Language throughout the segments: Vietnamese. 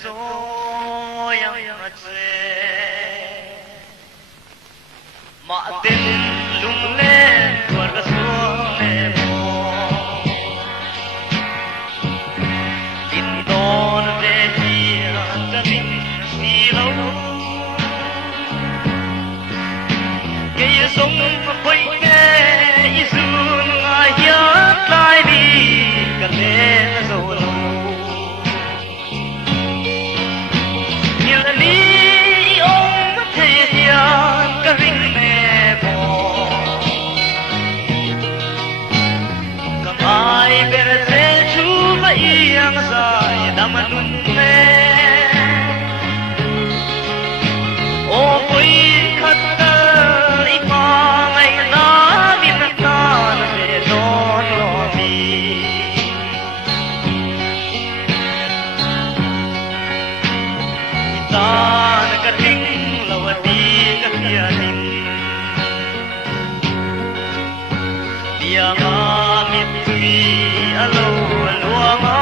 so yang matse ma tin lung le war ka so le mo tin don ve ji ka min si lo ke song ma poi ke isun nga ya lai ni ka le so lo Damanun me, oh boy, khatta ipa ngai na min tan me don lo mi. Tan ka ting lawati ka tia ting, dia ma mitui alo aluanga.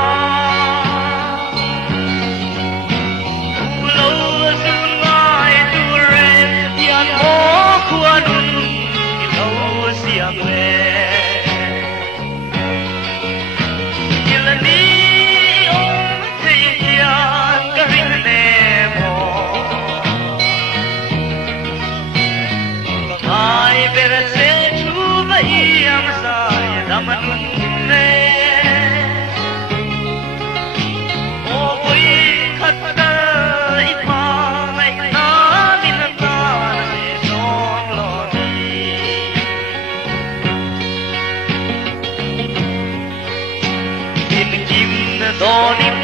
Donim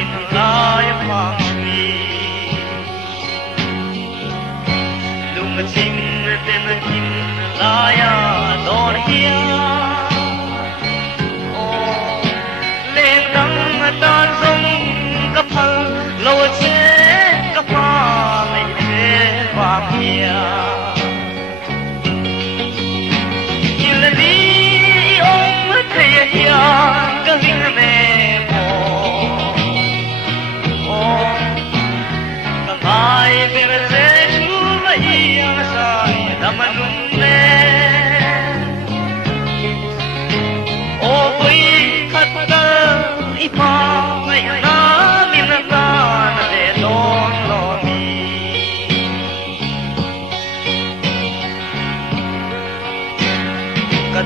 in lai phang mi lung chim ten kim la ya don hia o lên đăng tan sông ka phal lo che ka pa mai che vang hia il li om the ya ka hing me Ai ver se chuva ia sai da manunne o boi khatta ipa mai na min ta na de don lo mi ka